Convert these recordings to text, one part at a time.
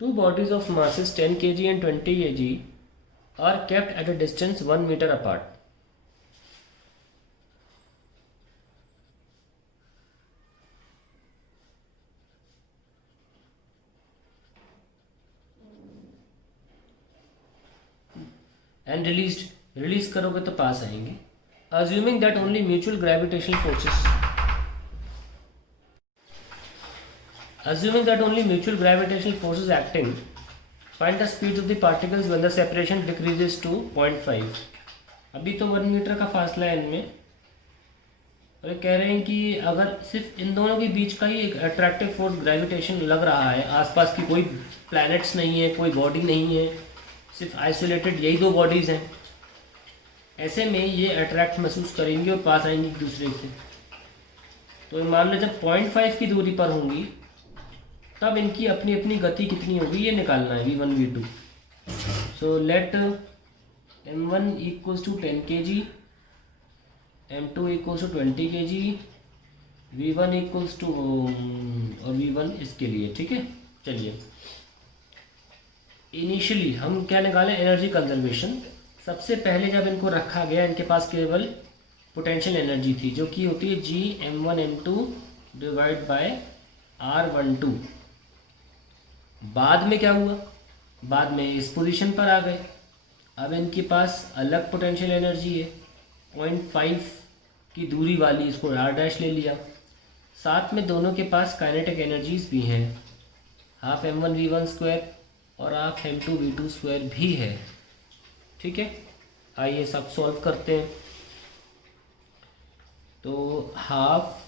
Two bodies of masses 10 kg and 20 kg are kept at a distance 1 meter apart. And release करोगे तो पास आएंगे. Assuming that only mutual gravitational forces acting, find the speed of the particles when the separation decreases to 0.5. अभी तो 1 metre का फासला है इनमें, और कह रहे हैं कि अगर सिर्फ इन दोनों के बीच का ही एक अट्रैक्टिव फोर्स ग्रेविटेशन लग रहा है, आसपास की कोई प्लैनेट्स नहीं है, कोई बॉडी नहीं है, सिर्फ आइसोलेटेड यही दो बॉडीज़ हैं, ऐसे में ये अट्रैक्ट महसूस करेंगी और पास आएंगी एक दूसरे से. तो मान लो जब 0.5 की दूरी पर होंगी तब इनकी अपनी अपनी गति कितनी होगी ये निकालना है, v1 v2. So let m1 equals to 10 kg, m2 equals to 20 kg, v1 equals to, और v1 इसके लिए. ठीक है, चलिए इनिशियली हम क्या निकालें, एनर्जी कंजर्वेशन. सबसे पहले जब इनको रखा गया इनके पास केवल पोटेंशियल एनर्जी थी जो कि होती है जी m1m2 डिवाइड बाय r12. बाद में क्या हुआ, बाद में इस पोजीशन पर आ गए, अब इनके पास अलग पोटेंशियल एनर्जी है 0.5 की दूरी वाली, इसको r डैश ले लिया. साथ में दोनों के पास काइनेटिक एनर्जीज भी हैं, हाफ m1 v1 स्क्वायर और हाफ m2 v2 स्क्वायर भी है. ठीक है, आइए सब सॉल्व करते हैं. तो half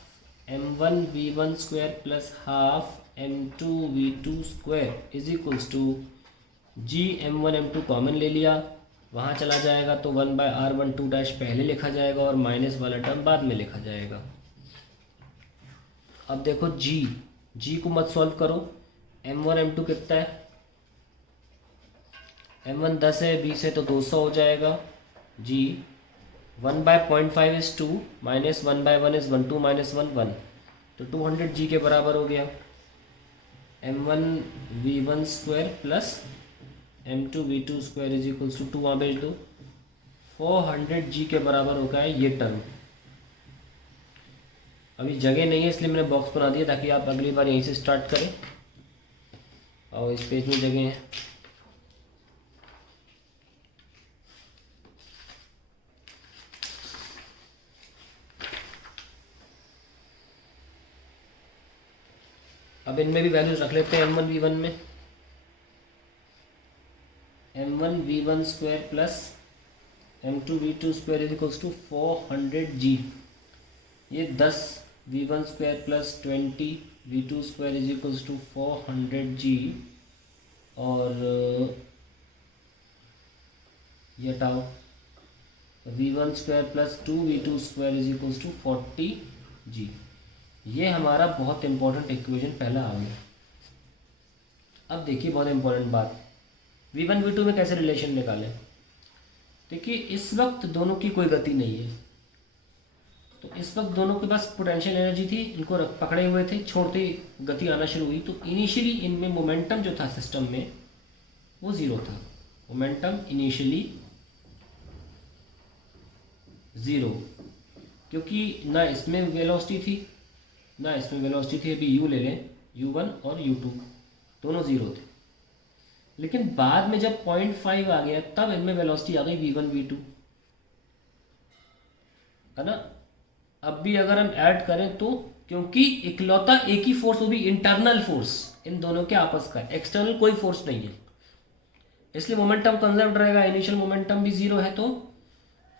m1 v1 square plus half m2 v2 square is equals to g m1 m2 common ले लिया, वहाँ चला जाएगा तो 1/r12 डैश पहले लिखा जाएगा और माइनस वाला टर्म बाद में लिखा जाएगा. अब देखो जी को मत सॉल्व करो, m1 m2 कितना है, m1 10 है, 20 है तो 200 हो जाएगा. जी 1/0.5 इज 2, माइनस 1/1 इज 1, 2 माइनस 1 1, तो 200 जी के बराबर हो गया. m1 v1 square plus m2 v2 square is equals to 2 वहाँ भेज दो, 400 जी के बराबर हो गया ये टर्म. अभी जगह नहीं है इसलिए मैंने बॉक्स बना दिया ताकि आप अगली बार यहीं से स्टार्ट करें. और इस पेज में जगह है. अब इनमें भी वैल्यूज रख लेते हैं. m1 v1 में m1 v1 square plus m2 v2 square is equals to 400 g. ये 10 v1 square plus 20 v2 square is equals to 400 g, और ये हटाओ, v1 square plus 2 v2 square is equals to 40 g. ये हमारा बहुत important equation पहला आ गया. अब देखिए बहुत इंपॉर्टेंट बात, v1 v2 में कैसे रिलेशन निकालें. देखिए इस वक्त दोनों की कोई गति नहीं है, तो इस वक्त दोनों के पास पोटेंशियल एनर्जी थी, इनको पकड़े हुए थे, छोड़ते गति आना शुरू हुई. तो इनिशियली इनमें मोमेंटम जो था सिस्टम में वो ज़ीरो था. मोमेंटम इनिशियली ज़ीरो, क्योंकि ना इसमें वेलोसिटी थी ना इसमें वेलोसिटी थी. अभी u ले लें, u1 और u2 दोनों ज़ीरो थे. लेकिन बाद में जब 0.5 आ गया तब इनमें वेलोसिटी आ गई v1 v2, है ना. अब भी अगर हम ऐड करें तो, क्योंकि इकलौता एक ही फोर्स, वो भी इंटरनल फोर्स इन दोनों के आपस का, एक्सटर्नल कोई फोर्स नहीं है, इसलिए मोमेंटम कंजर्व रहेगा. इनिशियल मोमेंटम भी ज़ीरो है तो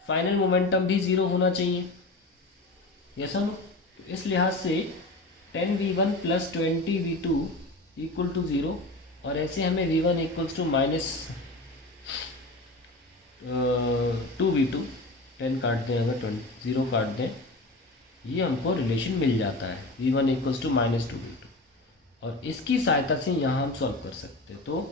फाइनल मोमेंटम भी ज़ीरो होना चाहिए. यस और नो. इस लिहाज से 10 v1 plus 20 v2 equal to zero, और ऐसे हमें v1 equals to minus 2 v2, 10 काट दें अगर 0 काट दें, ये हमको रिलेशन मिल जाता है v1 equals to minus 2 v2. और इसकी सहायता से यहाँ हम सॉल्व कर सकते हैं. तो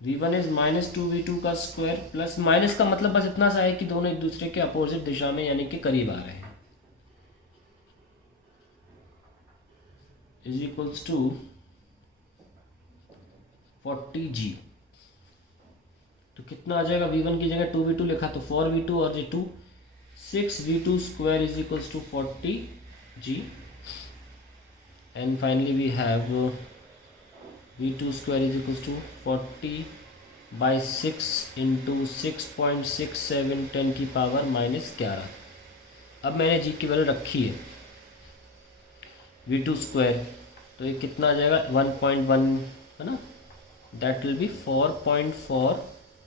v1 इज माइनस 2 v2 का स्क्वायर, प्लस माइनस का मतलब बस इतना सा है कि दोनों एक दूसरे के अपोजिट दिशा में यानी कि करीब आ रहे हैं, इज इक्वल्स टू 40g। तो कितना आ जाएगा, v1 की जगह 2v2 लिखा तो 4v2 और ये 2, 6v2 square is equals to 40g, and finally we have v2 square is equals to 40 by 6 into 6.67 10 की पावर -11। अब मैंने जी की वैल्यू रखी है v2 स्क्वायर, तो ये कितना आ जाएगा 1.1 है ना, दैट विल बी 4.4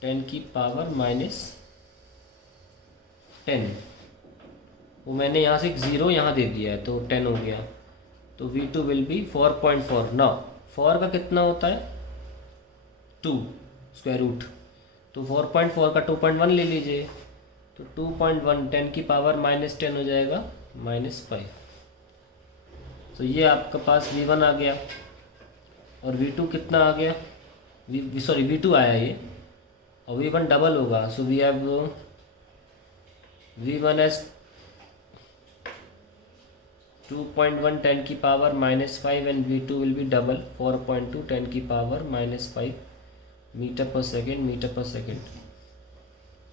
10 की पावर -10। वो मैंने यहाँ से एक ज़ीरो यहाँ दे दिया है तो 10 हो गया, तो v2 विल बी 4.4। ना 4 का कितना होता है 2 स्क्वायर रूट, तो 4.4 का 2.1 ले लीजिए, तो 2.1 10 की पावर -10 हो जाएगा -5। तो ये आपका पास v1 आ गया, और v2 कितना आ गया, v2 आया ये, और v1 डबल होगा, so we have v1 as 2.1 10 की power -5 and v2 will be double 4.2 10 की power -5 meter per second.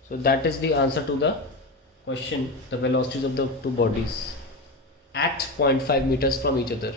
So that is the answer to the question, the velocities of the two bodies at 0.5 meters from each other.